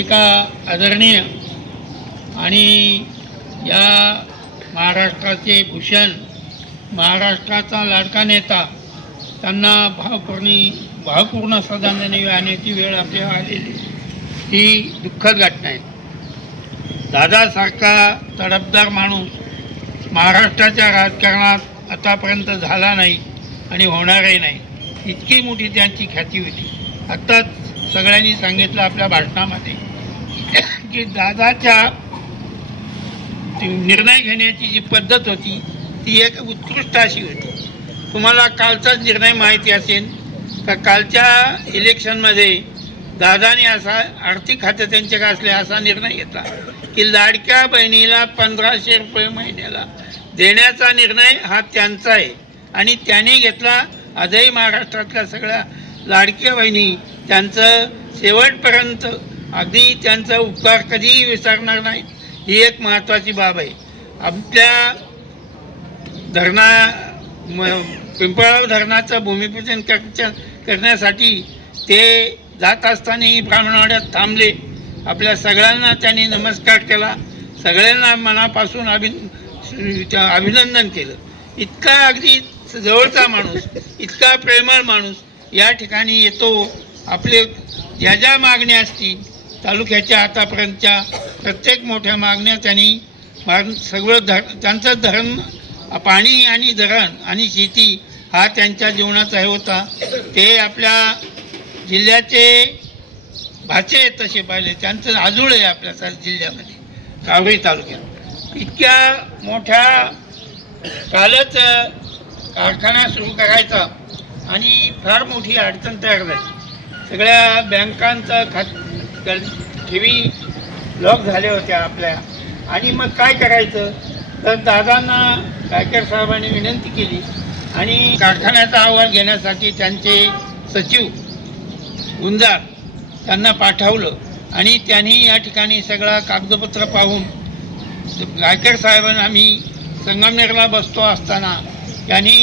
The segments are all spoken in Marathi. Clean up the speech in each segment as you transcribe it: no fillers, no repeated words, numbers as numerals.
एका आदरणीय आणि या महाराष्ट्राचे भूषण, महाराष्ट्राचा लाडका नेता, त्यांना भावपूर्ण श्रद्धांजली वाहण्याची वेळ आपल्याला आलेली ही दुःखद घटना आहे. दादासारखा तडफदार माणूस महाराष्ट्राच्या राजकारणात आतापर्यंत झाला नाही आणि होणारही नाही. इतकी मोठी त्यांची ख्याती होती. आत्ताच सगळ्यांनी सांगितलं आपल्या भाषणामध्ये की दादाच्या निर्णय घेण्याची जी पद्धत होती ती एक उत्कृष्ट अशी होती. तुम्हाला कालचाच निर्णय माहिती असेल का कालच्या इलेक्शनमध्ये दादाने असा आर्थिक खातं त्यांच्याकडे असले असा निर्णय घेतला की लाडक्या बहिणीला 1500 रुपये महिन्याला देण्याचा निर्णय हा त्यांचा आहे आणि त्याने घेतला. आजही महाराष्ट्रातल्या सगळ्या लाडक्या बहिणी त्यांचं शेवटपर्यंत अगदी त्यांचा उपकार कधीही विसरणार नाही. ही एक महत्त्वाची बाब आहे. आपल्या पिंपळगाव धरणाचं भूमिपूजन करण्यासाठी ते जात असतानाही ब्राह्मणवाड्यात थांबले. आपल्या सगळ्यांना त्यांनी नमस्कार केला. सगळ्यांना मनापासून अभिनंदन केलं. इतका अगदी जवळचा माणूस, इतका प्रेमळ माणूस या ठिकाणी येतो. आपले ज्या ज्या मागण्या असतील तालुक्याच्या आतापर्यंतच्या प्रत्येक मोठ्या मागण्या त्यांनी सगळं त्यांचं धरण, पाणी आणि धरण आणि शेती हा त्यांच्या जीवनाचा हे होता. ते आपल्या जिल्ह्याचे भाचे आहेत तसे पाहिले. त्यांचं आजूळ आहे आपल्या जिल्ह्यामध्ये, कावळी तालुक्यात. इतक्या मोठ्या कालच कारखाना सुरू करायचा आणि फार मोठी अडचण तयार झाली. सगळ्या बँकांचं ठेवी लॉक झाल्या होत्या आपल्या. आणि मग काय करायचं तर दादांना गायकर साहेबांनी विनंती केली आणि कारखान्याचा अहवाल घेण्यासाठी त्यांचे सचिव गुंजार त्यांना पाठवलं आणि त्यांनी या ठिकाणी सगळा कागदपत्र पाहून गायकर साहेबांना आम्ही संगमनेरला बसतो असताना त्यांनी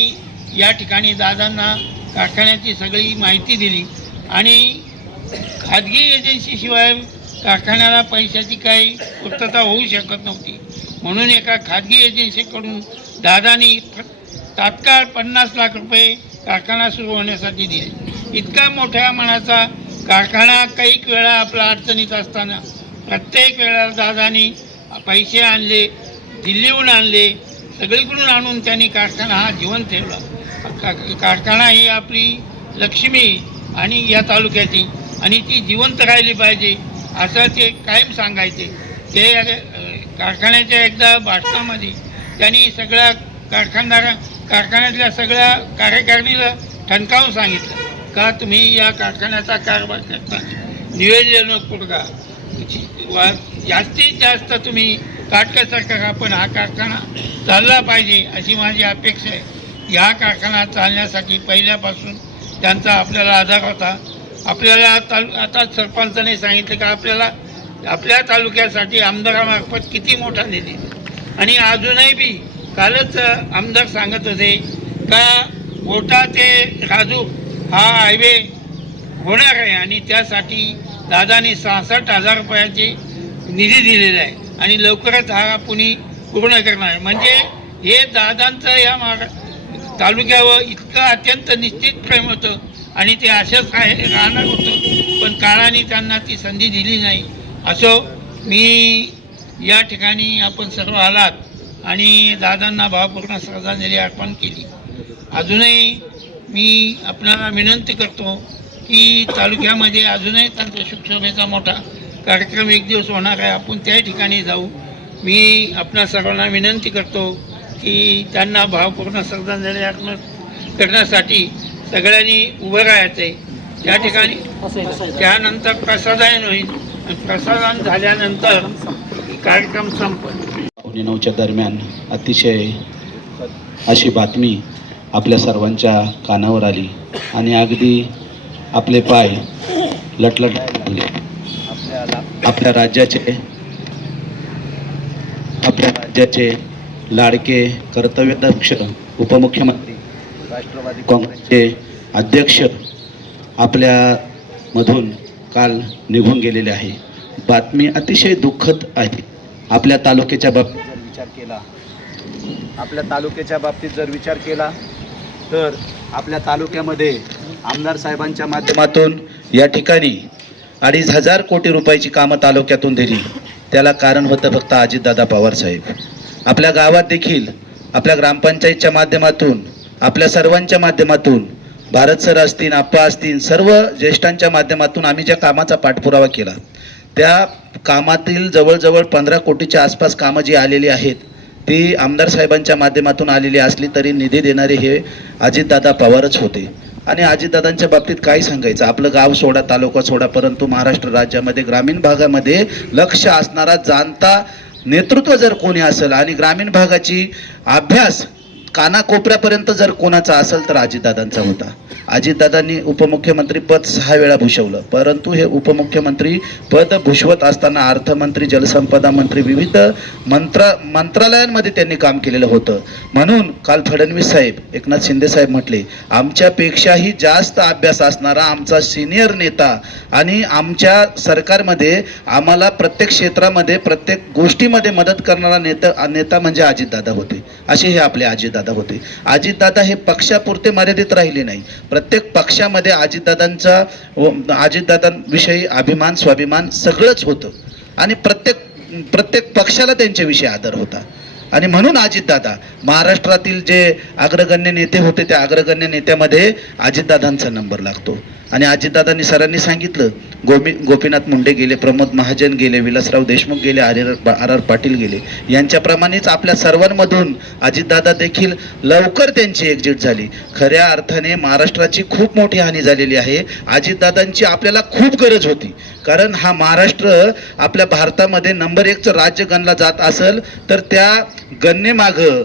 या ठिकाणी दादांना कारखान्याची सगळी माहिती दिली आणि खाजगी एजन्सीशिवाय कारखान्याला पैशाची काही पूर्तता होऊ शकत नव्हती. म्हणून एका खाजगी एजन्सीकडून दादांनी तात्काळ 50 लाख रुपये कारखाना सुरू होण्यासाठी दिले. इतका मोठ्या मनाचा कारखाना काही वेळा आपला अडचणीत असताना प्रत्येक वेळा दादांनी पैसे आणले, दिल्लीहून आणले, सगळीकडून आणून त्यांनी कारखाना हा जिवंत ठेवला. कारखाना ही आपली लक्ष्मी आणि या तालुक्याची आणि ती जिवंत राहिली पाहिजे असं ते कायम सांगायचे. ते कारखान्याच्या एकदा भाषणामध्ये त्यांनी सगळ्या कारखान्यातल्या सगळ्या कार्यकारिणीला ठणकावून सांगितलं का तुम्ही या कारखान्याचा कारभार करताना नियोजनपूर्वक जास्तीत जास्त तुम्ही काटकसर करा, पण हा कारखाना चालला पाहिजे अशी माझी अपेक्षा आहे. ह्या कारखाना चालण्यासाठी पहिल्यापासून त्यांचा आपल्याला आधार होता. आपल्याला आता सरपंचाने सांगितलं का आपल्याला आपल्या तालुक्यासाठी आमदारामार्फत किती मोठा निधी आणि अजूनही बी कालच आमदार सांगत होते का मोठा ते राजूर हा हायवे होणार आहे आणि त्यासाठी दादानी 66,000 रुपयाचे निधी दिलेला आहे आणि लवकरच हा पुणे पूर्ण करणार आहे. म्हणजे हे दादांचं या तालुक्यावर इतकं अत्यंत निश्चित प्रेम होतं आणि ते अशाच राहणार होतं. पण काळाने त्यांना ती संधी दिली नाही. असो, मी या ठिकाणी आपण सर्व आलात आणि दादांना भावपूर्ण श्रद्धांजली अर्पण केली. अजूनही मी आपल्याला विनंती करतो की तालुक्यामध्ये अजूनही त्यांचा शुभेच्छा मोठा कार्यक्रम एक दिवस होणार आहे. आपण त्या ठिकाणी जाऊ. मी आपणा सर्वांना विनंती करतो की त्यांना भावपूर्ण श्रद्धांजली अर्पण करण्यासाठी सगळ्यांनी उभं राहायचं. त्या ठिकाणी त्यानंतर प्रसादायन होईल. प्रसादन झाल्यानंतर कार्यक्रम संपल. 9:30 दरम्यान अतिशय अशी बातमी आपल्या सर्वांच्या कानावर आली आणि अगदी आपले पाय लटलटायला लागले. आपल्या राज्याचे लाडके कर्तव्यदक्ष उपमुख्यमंत्री राष्ट्रवादी काँग्रेसचे अध्यक्ष आपल्यामधून काल निघून गेलेले आहे. बातमी अतिशय दुःखद आहे. आपल्या तालुक्याच्या बाबतीत जर विचार केला तर आपल्या तालुक्यामध्ये आमदार साहेबांच्या माध्यमातून या ठिकाणी 2,500 कोटी रुपयाची कामं तालुक्यातून दिली. त्याला कारण होतं फक्त अजितदादा पवार साहेब. आपल्या गावात देखील आपल्या ग्रामपंचायतच्या माध्यमातून आपल्या सर्वांच्या माध्यमातून भारत सर असतील, आप्पा असतील, सर्व ज्येष्ठांच्या माध्यमातून आम्ही ज्या कामाचा पाठपुरावा केला त्या कामातील जवळजवळ 15 कोटीच्या आसपास कामं जी आलेली आहेत ती आमदार साहेबांच्या माध्यमातून आलेली असली तरी निधी देणारे हे अजितदादा पवारच होते. आणि अजितदादांच्या बाबतीत काय सांगायचं, आपलं गाव सोडा, तालुका सोडा, परंतु महाराष्ट्र राज्यामध्ये ग्रामीण भागामध्ये लक्ष असणारा जाणता नेतृत्व जर कोणी असेल आणि ग्रामीण भागाची अभ्यास कानाकोपऱ्यापर्यंत जर कोणाचा असेल तर अजितदादांचा होता. अजितदादांनी उपमुख्यमंत्री पद 6 वेळा भूषवलं, परंतु हे उपमुख्यमंत्री पद भूषवत असताना अर्थमंत्री, जलसंपदा मंत्री, विविध मंत्रालयांमध्ये त्यांनी काम केलेलं होतं. म्हणून काल फडणवीस साहेब, एकनाथ शिंदे साहेब म्हटले, आमच्यापेक्षाही जास्त अभ्यास असणारा आमचा सिनियर नेता आणि आमच्या सरकारमध्ये आम्हाला प्रत्येक क्षेत्रामध्ये प्रत्येक गोष्टीमध्ये मदत करणारा नेता म्हणजे अजितदादा होते. असे हे आपले अजितदादा होते. अजितदादा हे पक्षापुरते मर्यादित राहिले नाही. प्रत्येक पक्षामध्ये अजितदादांविषयी अभिमान, स्वाभिमान सगळंच होतं आणि प्रत्येक पक्षाला त्यांच्याविषयी आदर होता. आणि म्हणून अजितदादा महाराष्ट्रातील जे अग्रगण्य नेते होते त्या अग्रगण्य नेत्यामध्ये अजितदादांचा नंबर लागतो. आणि अजितदादांनी सरांनी सांगितलं, गोपीनाथ मुंडे गेले, प्रमोद महाजन गेले, विलासराव देशमुख गेले, आर पाटील गेले, यांच्याप्रमाणेच आपल्या सर्वांमधून अजितदादा देखील लवकर त्यांची एक्झिट झाली. खऱ्या अर्थाने महाराष्ट्राची खूप मोठी हानी झालेली आहे. अजितदादांची आपल्याला खूप गरज होती, कारण हा महाराष्ट्र आपल्या भारतामध्ये नंबर 1चं राज्य गणला जात असेल तर त्या गणनेमागं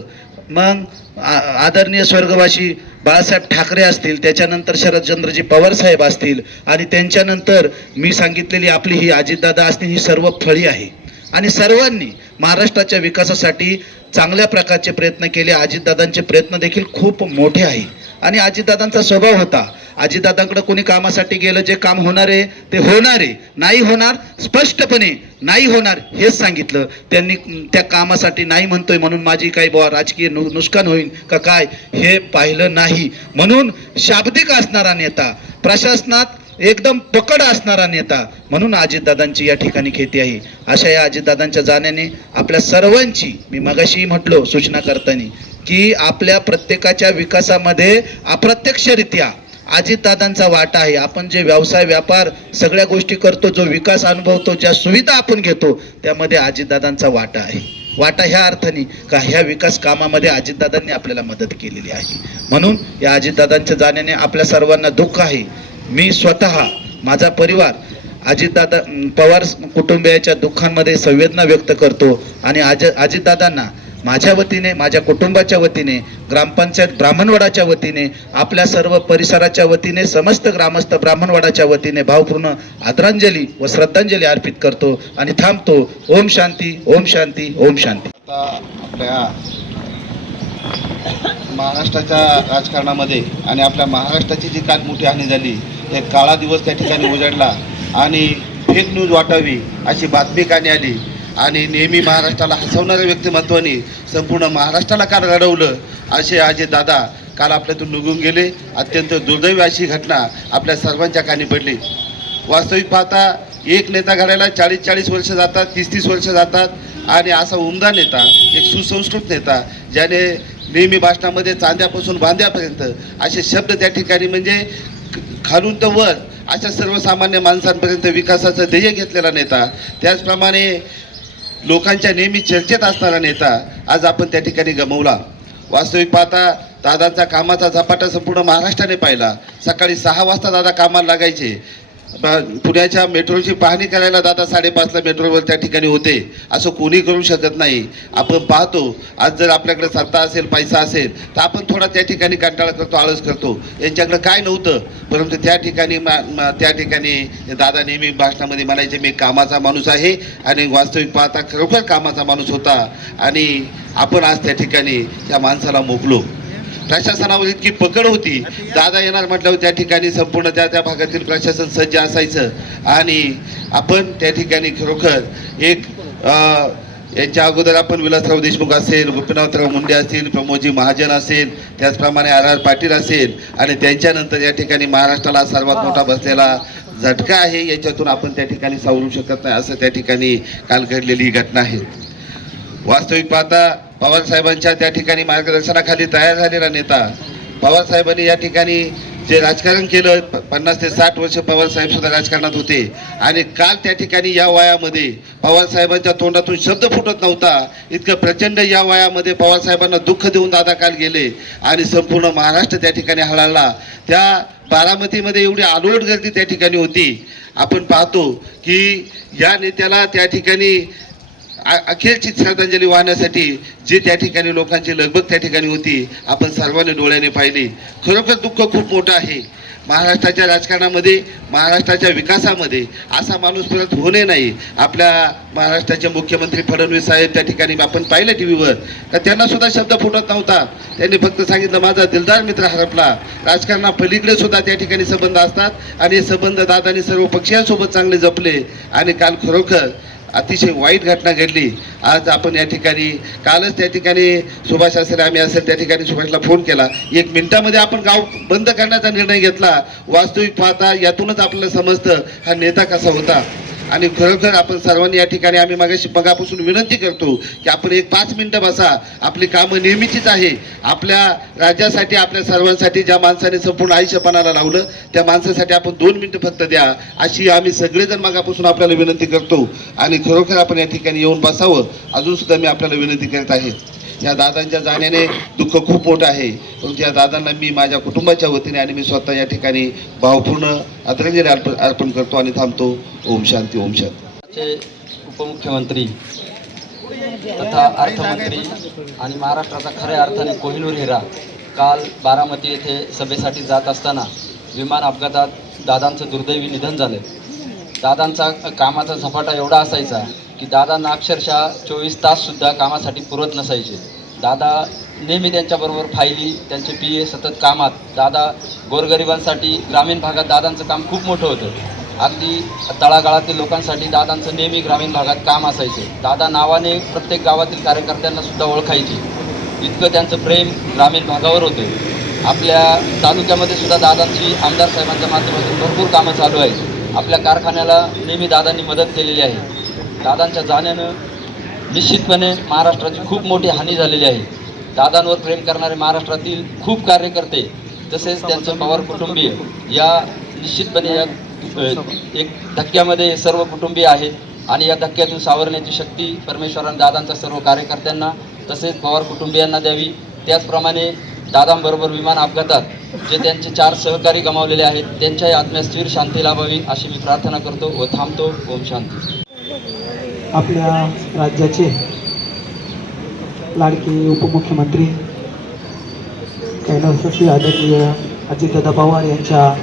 मग आदरणीय स्वर्गवासी बाळासाहेब ठाकरे असतील, त्याच्यानंतर शरदचंद्रजी पवार साहेब असतील आणि त्यांच्यानंतर मी सांगितलेली आपली ही अजितदादा असतील, ही सर्व फळी आहे. आणि सर्वांनी महाराष्ट्राच्या विकासासाठी चांगल्या प्रकारचे प्रयत्न केले. अजितदादांचे प्रयत्न देखील खूप मोठे आहे. आणि अजितदादांचा स्वभाव होता, अजितदादांकडे कोणी कामासाठी गेलं, जे काम होणार आहे ते होणार आहे, नाही होणार स्पष्टपणे नाही होणार हेच सांगितलं त्यांनी. त्या कामासाठी नाही म्हणतोय म्हणून माझी काही राजकीय नुकसान होईल का काय हे पाहिलं नाही. म्हणून शाब्दिक असणारा नेता, प्रशासनात एकदम पकड असणारा नेता, म्हणून अजितदादांची या ठिकाणी ख्याती आहे. अशा या अजितदादांच्या जाण्याने आपल्या सर्वांची, मी मगाशी म्हटलो सूचना करताना की आपल्या प्रत्येकाच्या विकासामध्ये अप्रत्यक्षरित्या अजितदादांचा वाटा आहे. आपण जे व्यवसाय, व्यापार सगळ्या गोष्टी करतो, जो विकास अनुभवतो, ज्या सुविधा आपण घेतो त्यामध्ये अजितदादांचा वाटा आहे. वाटा ह्या अर्थाने का ह्या विकास कामामध्ये अजितदादांनी आपल्याला मदत केलेली आहे. म्हणून या अजितदादांच्या जाण्याने आपल्या सर्वांना दुःख आहे. मी स्वतः, माझा परिवार अजितदादा पवार कुटुंबियाच्या दुःखांमध्ये संवेदना व्यक्त करतो. आणि अजितदादांना माझ्या वतीने, माझ्या कुटुंबाच्या वतीने, ग्रामपंचायत ब्राह्मणवाडाच्या वतीने, आपल्या सर्व परिसराच्या वतीने, समस्त ग्रामस्थ ब्राह्मणवाडाच्या वतीने भावपूर्ण आदरांजली व श्रद्धांजली अर्पित करतो आणि थांबतो. ओम शांती, ओम शांती, ओम शांती. आता आपल्या महाराष्ट्राच्या राजकारणामध्ये आणि आपल्या महाराष्ट्राची जी काल मोठी हानी झाली, एक काळा दिवस त्या ठिकाणी उजाडला आणि फेक न्यूज वाटावी अशी बातमी कानी आली. आणि नेहमी महाराष्ट्राला हसवणाऱ्या व्यक्तिमत्वाने संपूर्ण महाराष्ट्राला काल घडवलं असे अजितदादा काल आपल्यातून निघून गेले. अत्यंत दुर्दैवी अशी घटना आपल्या सर्वांच्या कानी पडली. वास्तविक पाहता एक नेता घडायला 40-40 वर्ष जातात, 30-30 वर्ष जातात आणि असा उमदा नेता, एक सुसंस्कृत नेता, ज्याने नेहमी भाषणामध्ये चांद्यापासून बांध्यापर्यंत असे शब्द त्या ठिकाणी म्हणजे खालून तर वर अशा सर्वसामान्य माणसांपर्यंत विकासाचं ध्येय घेतलेला नेता, त्याचप्रमाणे लोकांच्या नेहमी चर्चेत असणारा नेता आज आपण त्या ठिकाणी गमावला. वास्तविक पाहता दादांचा कामाचा झपाटा संपूर्ण महाराष्ट्राने पाहिला. सकाळी 6 वाजता दादा कामाला लागायचे. पुण्याच्या मेट्रोची पाहणी करायला दादा 5:30ला मेट्रोवर त्या ठिकाणी होते, असं कोणी करू शकत नाही. आपण पाहतो आज जर आपल्याकडे सत्ता असेल, पैसा असेल, तर आपण थोडा त्या ठिकाणी कंटाळा करतो, आळस करतो. यांच्याकडे काय नव्हतं, परंतु त्या ठिकाणी दादा नेहमी भाषणामध्ये म्हणायचे मी कामाचा माणूस आहे, आणि वास्तविक पाहता खरोखर कामाचा माणूस होता. आणि आपण आज त्या ठिकाणी त्या माणसाला मोकलो. प्रशासनावर इतकी पकड होती, दादा येणार म्हटल्यावर त्या ठिकाणी संपूर्ण त्या भागातील प्रशासन सज्ज असायचं. आणि आपण त्या ठिकाणी खरोखर एक यांच्या अगोदर आपण विलासराव देशमुख असेल, गोपीनाथराव मुंडे असतील, प्रमोदजी महाजन असेल, त्याचप्रमाणे R.R. पाटील असेल, आणि त्यांच्यानंतर या ठिकाणी महाराष्ट्राला सर्वात मोठा बसलेला झटका आहे, याच्यातून आपण त्या ठिकाणी सावरू शकत नाही. असं त्या ठिकाणी काल घडलेली घटना आहे. वास्तविक पाहता पवार साहेबांच्या त्या ठिकाणी मार्गदर्शनाखाली तयार झालेला नेता, पवार साहेबांनी या ठिकाणी जे राजकारण केलं, 50 ते 60 वर्ष पवार साहेब सुद्धा राजकारणात होते. आणि काल त्या ठिकाणी या वयामध्ये पवार साहेबांच्या तोंडातून शब्द फुटत नव्हता, इतकं प्रचंड या वयामध्ये पवार साहेबांना दुःख देऊन दादा काल गेले. आणि संपूर्ण महाराष्ट्र त्या ठिकाणी हळहळला. त्या बारामतीमध्ये एवढी आलोट गर्दी त्या ठिकाणी होती. आपण पाहतो की या नेत्याला त्या ठिकाणी अखेरची श्रद्धांजली वाहण्यासाठी जे त्या ठिकाणी लोकांची लगबग त्या ठिकाणी होती, आपण सर्वांनी डोळ्याने पाहिली. खरोखर दुःख खूप मोठं आहे. महाराष्ट्राच्या राजकारणामध्ये, महाराष्ट्राच्या विकासामध्ये असा माणूस परत होणे नाही. आपल्या महाराष्ट्राचे मुख्यमंत्री फडणवीस साहेब त्या ठिकाणी आपण पाहिलं टीव्हीवर, तर त्यांना सुद्धा शब्द फुटत नव्हता. त्यांनी फक्त सांगितलं माझा दिलदार मित्र हरपला. राजकारणापलीकडे सुद्धा त्या ठिकाणी संबंध असतात, आणि हे संबंध दादांनी सर्व पक्षीयांसोबत चांगले जपले. आणि काल खरोखर अतिशय वाईट घटना घडली. आज आपण या ठिकाणी कालच त्या ठिकाणी सुभाष असेल, आम्ही असेल, त्या ठिकाणी सुभाषला फोन केला. 1 मिनिटामध्ये आपण गाव बंद करण्याचा निर्णय घेतला. वास्तविक पाहता यातूनच आपल्याला समजतं हा नेता कसा होता. आणि खरोखर आपण सर्वांनी या ठिकाणी आम्ही मगापासून विनंती करतो की आपण 5 मिनिटं बसा. आपली कामं नेहमीचीच आहे. आपल्या राज्यासाठी, आपल्या सर्वांसाठी ज्या माणसाने संपूर्ण आयुष्यपणाला लावलं, त्या माणसासाठी आपण 2 मिनिटं फक्त द्या, अशी आम्ही सगळेजण मगापासून आपल्याला विनंती करतो. आणि खरोखर आपण या ठिकाणी येऊन बसावं, अजून सुद्धा मी आपल्याला विनंती करत आहे. या दादांच्या जाण्याने दुःख खूप मोठं आहे, परंतु या दादांना मी माझ्या कुटुंबाच्या वतीने आणि मी स्वतः या ठिकाणी भावपूर्ण आदरांजली अर्पण करतो आणि थांबतो. ओम शांती, ओम शांती. उपमुख्यमंत्री तथा अर्थमंत्री आणि महाराष्ट्राचा खऱ्या अर्थाने कोहिनूर हिरा काल बारामती येथे सभेसाठी जात असताना विमान अपघातात दादांचं दुर्दैवी निधन झालं. दादांचा कामाचा झपाटा एवढा असायचा की दादांना अक्षरशः 24 ताससुद्धा कामासाठी पुरत नसायचे. दादा नेहमी त्यांच्याबरोबर फायली, त्यांचे PA सतत कामात. दादा गोरगरिबांसाठी ग्रामीण भागात दादांचं काम खूप मोठं होतं. अगदी तळागाळातील लोकांसाठी दादांचं नेहमी ग्रामीण भागात काम असायचे. दादा नावाने प्रत्येक गावातील कार्यकर्त्यांनासुद्धा ओळखायची. इतकं त्यांचं प्रेम ग्रामीण भागावर होतं. आपल्या तालुक्यामध्ये सुद्धा दादांची आमदार साहेबांच्या माध्यमातून भरपूर कामं चालू आहेत. आपल्या कारखान्याला नेहमी दादांनी मदत केलेली आहे. दादांच्या जाण्यानं निश्चितपणे महाराष्ट्राची खूप मोठी हानी झालेली आहे. दादांवर प्रेम करणारे महाराष्ट्रातील खूप कार्यकर्ते तसेच त्यांचं पवार कुटुंबीय या निश्चितपणे या एक धक्क्यामध्ये सर्व कुटुंबीय आहेत. आणि या धक्क्यातून सावरण्याची शक्ती परमेश्वराने दादांच्या सर्व कार्यकर्त्यांना तसेच पवार कुटुंबियांना द्यावी. त्याचप्रमाणे दादांबरोबर विमान अपघातात जे त्यांचे 4 सहकारी गमावलेले आहेत त्यांच्याही आत्म्यास स्थिर शांती लाभावी अशी मी प्रार्थना करतो व थांबतो. ओम शांती. आपल्या राज्याचे लाडके उपमुख्यमंत्री कैलासवासी आदरणीय अजितदादा पवार यांच्या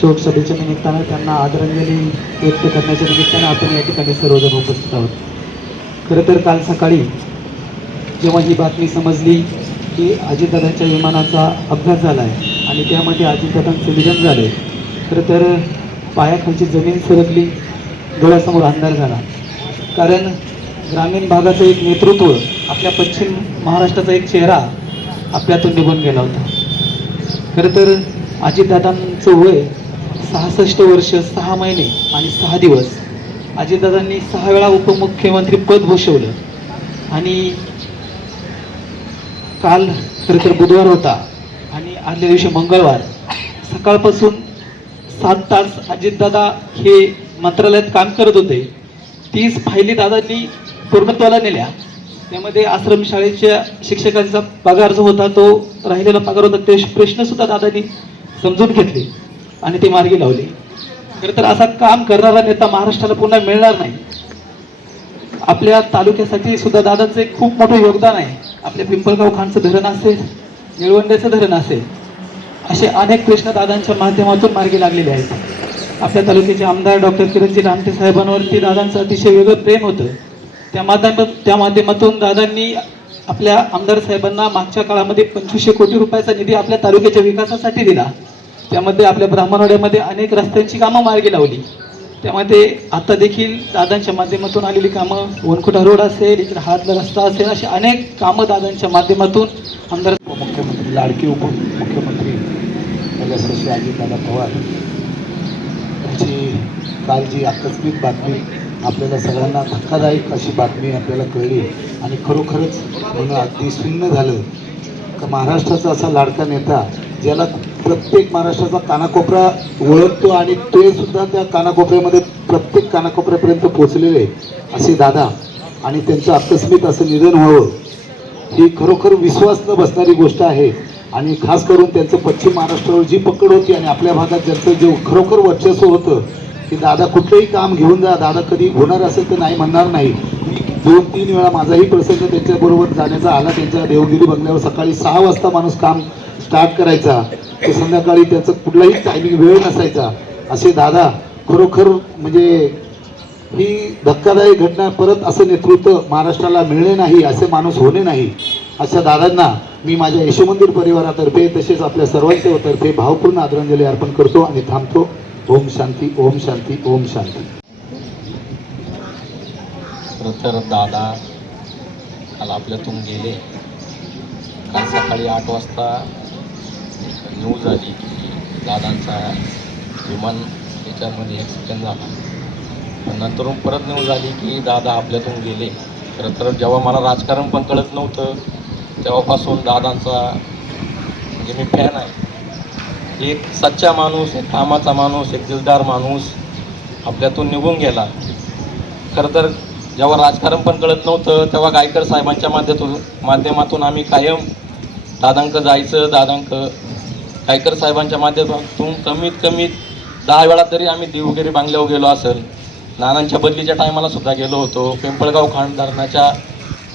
शोक सभेच्या निमित्तानं त्यांना आदरांजली व्यक्त करण्याच्या निमित्तानं आपण या ठिकाणी सर्वजण उपस्थित आहोत. खरं तर काल सकाळी जेव्हा ही बातमी समजली की अजितदादांच्या विमानाचा अपघात झाला आहे आणि त्यामध्ये अजितदादांचं निधन झालं आहे, खरं तर पायाखालची जमीन सरकली, डोळ्यासमोर अंधार झाला. कारण ग्रामीण भागाचं एक नेतृत्व, आपल्या पश्चिम महाराष्ट्राचा एक चेहरा आपल्यातून निघून गेला होता. खरं तर अजितदादांचं वय 66 वर्ष 6 महिने आणि 6 दिवस. अजितदादांनी 6 वेळा उपमुख्यमंत्री पद भूषवलं. आणि काल खरं तर बुधवार होता आणि आदल्या दिवशी मंगळवार. सकाळपासून 7 तास अजितदादा हे मंत्रालयात काम करत होते. 30 फायली दादांनी पूर्णत्वाला नेल्या. त्यामध्ये आश्रमशाळेच्या शिक्षकांचा पगार जो होता तो राहिलेला पगार होता, ते प्रश्नसुद्धा दादांनी समजून घेतले आणि ते मार्गी लावले. खरं तर असा काम करणारा नेता महाराष्ट्राला पुन्हा मिळणार नाही. आपल्या तालुक्यासाठी सुद्धा दादांचं एक खूप मोठं योगदान आहे. आपल्या पिंपळगाव खानचं धरण असेल, निळवंड्याचं धरण असेल, असे अनेक प्रश्न दादांच्या माध्यमातून मार्गी लागलेले आहेत. आपल्या तालुक्याचे आमदार डॉक्टर किरणजी लामटे साहेबांवरती दादांचं अतिशय वेगळं प्रेम होतं. त्या माध्यमातून दादांनी आपल्या आमदार साहेबांना मागच्या काळामध्ये 2500 कोटी रुपयाचा निधी आपल्या तालुक्याच्या विकासासाठी दिला. त्यामध्ये आपल्या ब्राह्मणवाड्यामध्ये अनेक रस्त्यांची कामं मार्गी लावली. त्यामध्ये आता देखील दादांच्या माध्यमातून आलेली कामं, वनकुटा रोड असेल, इकडे हातला रस्ता असेल, अशी अनेक कामं दादांच्या माध्यमातून आमदार उपमुख्यमंत्री, लाडके उपमुख्यमंत्री श्री अजितदादा पवार यांची काल जी आकस्मिक बातमी आपल्याला सगळ्यांना धक्कादायक अशी बातमी आपल्याला कळली आणि खरोखरच म्हणून अगदी शून्य झालं का महाराष्ट्राचा असा लाडका नेता ज्याला प्रत्येक महाराष्ट्राचा कानाकोपरा ओळखतो आणि ते सुद्धा त्या कानाकोपऱ्यामध्ये प्रत्येक कानाकोपऱ्यापर्यंत पोचलेले असे दादा आणि त्यांचं आकस्मिक असं निधन व्हावं ही खरोखर विश्वास न बसणारी गोष्ट आहे. आणि खास करून त्यांचं पश्चिम महाराष्ट्रावर जी पकड होती आणि आपल्या भागात ज्यांचं जे खरोखर वर्चस्व होतं की दादा कुठलंही काम घेऊन जा, दादा कधी होणार असेल तर नाही म्हणणार नाही. 2-3 वेळा माझाही प्रसंग त्यांच्याबरोबर जाण्याचा आला. त्यांच्या देवगिरी बंगल्यावर सकाळी 6 वाजता माणूस काम स्टार्ट करायचा, तर संध्याकाळी त्याचं कुठलाही टायमिंग वेळ नसायचा. असे दादा खरोखर म्हणजे ही धक्कादायक घटना, परत असं नेतृत्व महाराष्ट्राला मिळणे नाही, असे माणूस होणे नाही. अशा दादांना मी माझ्या यशोमंदिर परिवारातर्फे तसेच आपल्या सर्वांच्या तर्फे भावपूर्ण आदरांजली अर्पण करतो आणि थांबतो. ओम शांती, ओम शांती, ओम शांती. खरं तर दादा काल आपल्यातून गेले. काल सकाळी 8 वाजता न्यूज आली की दादांचा विमान त्याच्यामध्ये ॲक्सिडेंट झाला. पण नंतरून परत न्यूज आली की दादा आपल्यातून गेले. खरं तर जेव्हा मला राजकारण पण कळत नव्हतं तेव्हापासून दादांचा म्हणजे मी फॅन आहे. एक सच्चा माणूस, एक कामाचा माणूस, एक दिलदार माणूस आपल्यातून निघून गेला. खरं तर जेव्हा राजकारण पण कळत नव्हतं तेव्हा गायकर साहेबांच्या माध्यमातून आम्ही कायम दादांक जायचं. गायकर साहेबांच्या माध्यमातून कमीत कमी 10 वेळा तरी आम्ही देवगिरी बांगल्यावर गेलो असेल. नानांच्या बदलीच्या टायमाला सुद्धा गेलो होतो. पिंपळगाव खांड धरणाच्या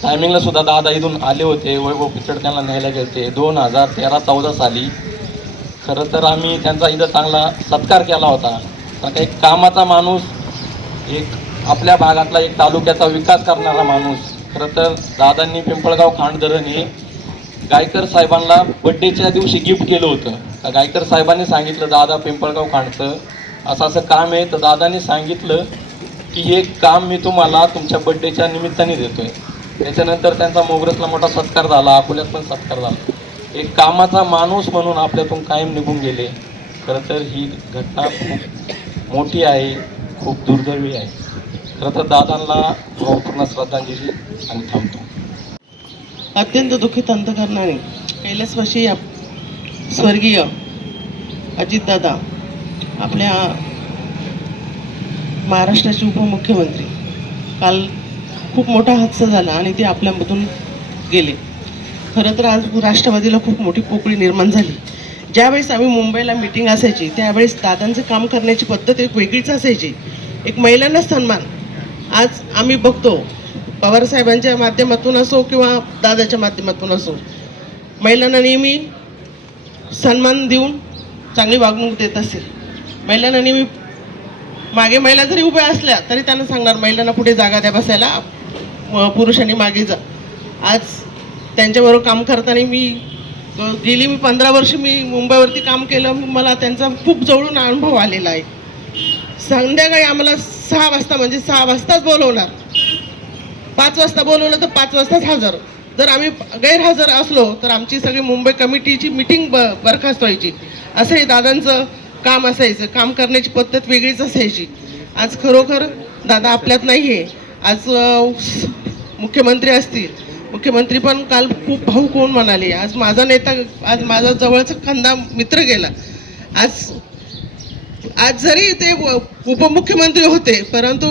टायमिंगला सुद्धा दादा इथून आले होते. वैभव पिचड त्यांना न्यायला गेले 2013-14 साली. खरं तर आम्ही त्यांचा इथं चांगला सत्कार केला होता. कारण का एक कामाचा माणूस, एक आपल्या भागातला एक तालुक्याचा विकास करणारा माणूस. खरं तर दादांनी पिंपळगाव खांड धरण हे गायकर साहेबांना बड्डेच्या दिवशी गिफ्ट केलं होतं. का गायकर साहेबांनी सांगितलं दादा पिंपळगाव खांडचं असं काम आहे, तर दादांनी सांगितलं की हे काम मी तुम्हाला तुमच्या बड्डेच्या निमित्ताने देतोय. त्याच्यानंतर त्यांचा मोगरसला मोठा सत्कार झाला, अकोल्यात पण सत्कार झाला. एक कामाचा माणूस म्हणून आपल्यातून कायम निघून गेले. खरं तर ही घटना खूप मोठी आहे, खूप दुर्दैवी आहे. खरं तर दादांना भावपूर्ण श्रद्धांजली आणि थांबतो. अत्यंत दुःखित अंतकरणाने कैलासवासी स्वर्गीय अजितदादा आपल्या महाराष्ट्राचे उपमुख्यमंत्री काल खूप मोठा हादसा झाला आणि ते आपल्यामधून गेले. खरं तर आज राष्ट्रवादीला खूप मोठी पोकळी निर्माण झाली. ज्यावेळेस आम्ही मुंबईला मीटिंग असायची त्यावेळेस दादांचं काम करण्याची पद्धत एक वेगळीच असायची. एक महिलांना सन्मान आज आम्ही बघतो, पवारसाहेबांच्या माध्यमातून असो किंवा दादाच्या माध्यमातून असो, महिलांना नेहमी सन्मान देऊन चांगली वागणूक देत असेल. महिलांना नेहमी मागे महिला जरी उभ्या असल्या तरी त्यांना सांगणार महिलांना पुढे जागा द्या बसायला, पुरुषांनी मागे जा. आज त्यांच्याबरोबर काम करताना गेली 15 वर्ष मी मुंबईवरती काम केलं. मला त्यांचा खूप जवळून अनुभव आलेला आहे. संध्याकाळी आम्हाला 6 वाजता म्हणजे 6 वाजताच बोलवणार, 5 वाजता बोलवलं तर 5 वाजताच हजर. जर आम्ही गैरहजर असलो तर आमची सगळी मुंबई कमिटीची मिटिंग बरखास्त व्हायची. असंही दादांचं काम असायचं. काम करण्याची पद्धत वेगळीच असायची. आज खरोखर दादा आपल्यात नाही आहे. आज मुख्यमंत्री असतील, मुख्यमंत्री पण काल खूप भाऊक होऊन म्हणाले, आज माझा नेता, आज माझा जवळचा खांदा मित्र गेला. आज जरी ते उपमुख्यमंत्री होते परंतु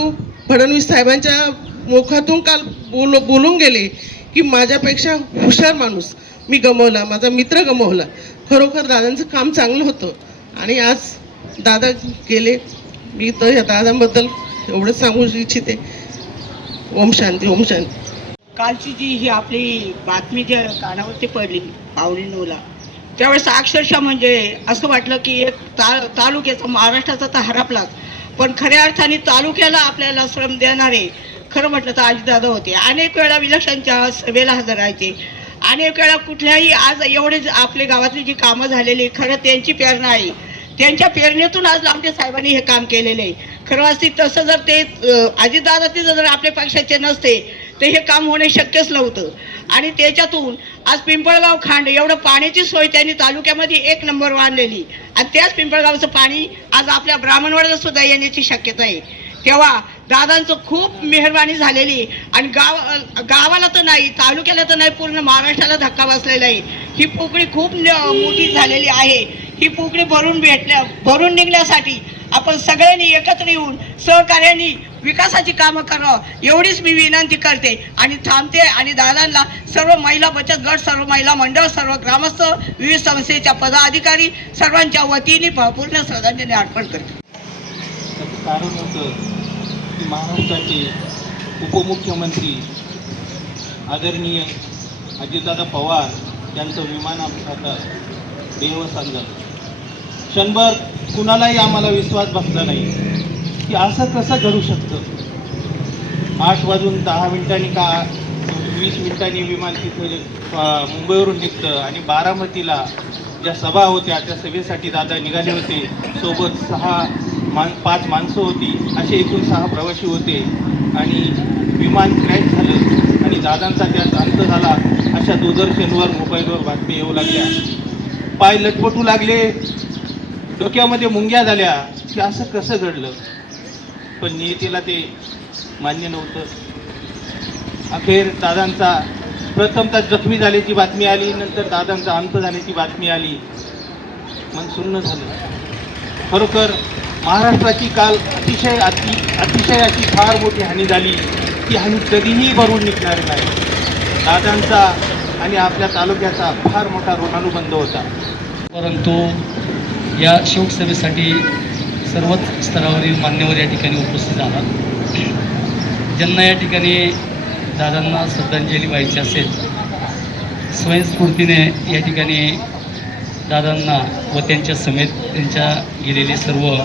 फडणवीस साहेबांच्या मुखातून काल बोलून गेले की माझ्यापेक्षा हुशार माणूस मी गमावला, माझा मित्र गमावला. खरोखर दादांचं काम चांगलं होतं आणि आज दादा गेले. मी तर या दादांबद्दल एवढंच सांगू इच्छिते. ओम शांती, ओम शांती. कालची जी ही आपली बातमी जी कानावरती पडली 9:15 त्यावेळेस अक्षरशः म्हणजे असं वाटलं की एक तालुक्याचा महाराष्ट्राचा तर हरपलाच, पण खऱ्या अर्थाने तालुक्याला आपल्याला श्रम देणारे खरं म्हटलं तर अजितदादा होते. अनेक वेळा इलेक्शनच्या सभेला हजर राहायचे, अनेक वेळा कुठल्याही आज एवढे आपल्या गावातली जी कामं झालेली खरं त्यांची प्रेरणा आहे. त्यांच्या प्रेरणेतून आज लामटे साहेबांनी हे काम केलेलं आहे. खरं असते तसं जर ते अजितदादा ते जर आपल्या पक्षाचे नसते तर हे काम होणे शक्यच नव्हतं. आणि त्याच्यातून आज पिंपळगाव खांड एवढं पाण्याची सोय त्यांनी तालुक्यामध्ये 1 नंबर आणलेली, आणि त्याच पिंपळगावचं पाणी आज आपल्या ब्राह्मणवाड्याला सुद्धा येण्याची शक्यता आहे. तेव्हा दादांचं खूप मेहरबानी झालेली, आणि गावाला तर नाही, तालुक्याला तर नाही, पूर्ण महाराष्ट्राला धक्का बसलेला आहे. ही पोकळी खूप मोठी झालेली आहे. ही पोकळी भरून निघण्यासाठी आपण सगळ्यांनी एकत्र येऊन सहकार्याने विकासाची कामं करावं एवढीच मी विनंती करते आणि थांबते. आणि दादांना सर्व महिला बचत गट, सर्व महिला मंडळ, सर्व ग्रामस्थ, विविध संस्थेच्या पदाधिकारी सर्वांच्या वतीने पूर्ण श्रद्धांजली अर्पण करते. त्याचं कारण होतं की महाराष्ट्राचे उपमुख्यमंत्री आदरणीय अजितदादा पवार यांचं विमान अपघातात देवस्थान झालं. क्षणभर कुणालाही आम्हाला विश्वास बसला नाही की असं कसं घडू शकतं. 8:10 का 20 मिनिटांनी विमान तिथे मुंबईवरून निघतं, आणि बारामतीला ज्या सभा होत्या त्या सभेसाठी दादा निघाले होते. सोबत 5 माणसं होती, असे एकूण 6 प्रवासी होते, आणि विमान क्रॅश झालं आणि दादांचा त्यात अंत झाला. अशा दूरदर्शनवर मोबाईलवर बातमी येऊ लागल्या. पाय लटपटू लागले, डोक्यामध्ये मुंग्या झाल्या की असं कसं घडलं. पण नियतीला ते मान्य नव्हतं. अखेर दादांचा प्रथमतः जखमी झाल्याची बातमी आली, नंतर दादांचा अंत झाल्याची बातमी आली. मन सुन्न झालं. खरोखर महाराष्ट्राची काल अतिशय अशी फार मोठी हानी झाली. ती हानी कधीही भरून निघणार नाही. दादांचा आणि आपल्या तालुक्याचा फार मोठा ऋणानुबंध होता. परंतु या शोकसभेसाठी सर्वच स्तरावरील मान्यवर या ठिकाणी उपस्थित झाला. ज्यांना या ठिकाणी दादांना श्रद्धांजली व्हायची असेल, स्वयंस्फूर्तीने या ठिकाणी दादांना व त्यांच्या समेत त्यांच्या गेलेले सर्व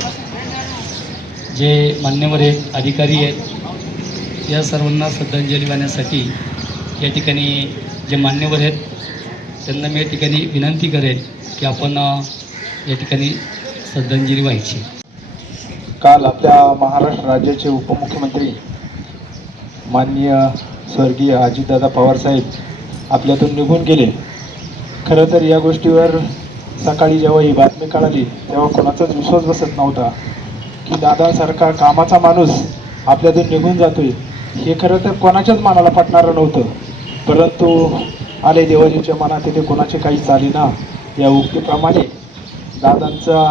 जे मान्यवर आहेत, अधिकारी आहेत, या सर्वांना श्रद्धांजली वाहण्यासाठी या ठिकाणी जे मान्यवर आहेत त्यांना मी या ठिकाणी विनंती करेन की आपण या ठिकाणी श्रद्धांजली व्हायची. काल आपल्या महाराष्ट्र राज्याचे उपमुख्यमंत्री माननीय स्वर्गीय अजितदादा पवारसाहेब आपल्यातून निघून गेले. खरं तर या गोष्टीवर सकाळी जेव्हा ही बातमी कळाली तेव्हा कोणाचाच विश्वास बसत नव्हता की दादासारखा कामाचा माणूस आपल्यातून निघून जातोय. हे खरं तर कोणाच्याच मनाला पटणारं नव्हतं. परंतु आले देवाजीच्या मनात येते कोणाचे काही चालेना, या उक्तीप्रमाणे दादांचा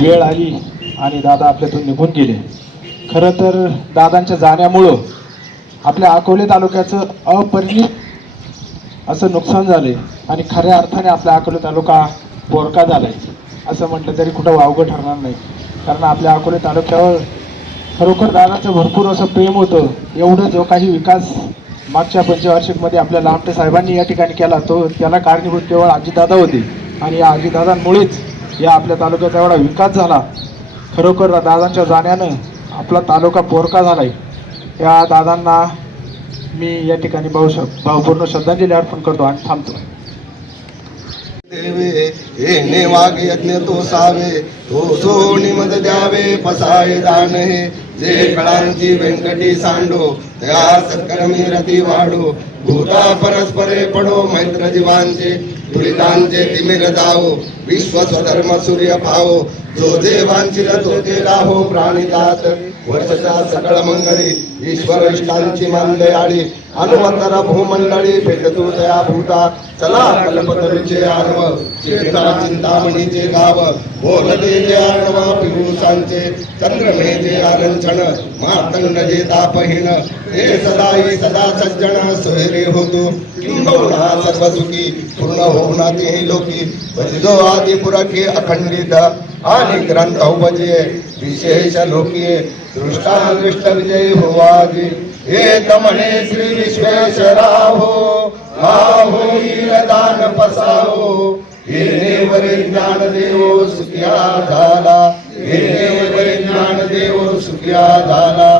वेळ आली आणि दादा आपल्यातून निघून गेले. खरं तर दादांच्या जाण्यामुळं आपल्या अकोले तालुक्याचं अपरिमित असं नुकसान झाले, आणि खऱ्या अर्थाने आपला अकोले तालुका बोरका झाला आहे असं म्हटलं तरी कुठं वावगं ठरणार नाही. कारण आपल्या अकोले तालुक्यावर खरोखर दादाचं भरपूर असं प्रेम होतं. एवढं जो काही विकास मागच्या पंचवार्षिकमध्ये आपल्या लामटे साहेबांनी या ठिकाणी केला तो त्याला कारणीभूत केवळ अजितदादा होते, आणि या अजितदादांमुळेच या आपल्या तालुक्याचा एवढा विकास झाला. खरोखर दादांच्या जाण्यानं आपला तालुका पोरका झाला आहे. या दादांना मी या ठिकाणी भावपूर्ण श्रद्धांजली अर्पण करतो आणि थांबतो. देवे येणे वाघ यज्ञ तो सावे, तो सोनी मद द्यावे पसाय दान हे. जे कळांची व्यंकटी सांडो त्या सत्कर्मी रती वाढो. भूता परस्परे पडो मैत्र जीवांचे, दुरितांचे तिमिर जाओ. विश्व स्वधर्म सूर्य पावो, जो जे वांछिल तो ते लाहो. प्राणितात वर्षच्या सकळ मंगळी, ईश्वर इष्टांची मानदयाळी. हनुमंतर भूमंडळी भेटतू दया भूता. चला कल्पतरूचे आडव, चेतना चिंतामणीचे गाव. बोलते जे आडव पियुसांचे, चंद्रमेचे आलंछण. मातंग जे तापहीन, ते सदाई सदा सज्जन. सोयरे होतो किंबहुना सर्व सुखी, पूर्ण होऊना तेही लोकी. भजो आदिपुरखे अखंडित, आणि ग्रंथ उपजे विशेष लोकीये दृष्टादृष्ट विजयी होवादी एक म्हणे श्री विश्वेश्वराहो हा होईल दान पसाहो येणेवरे ज्ञान देव सुखिया झाला येणेवरे ज्ञान देव सुखिया झाला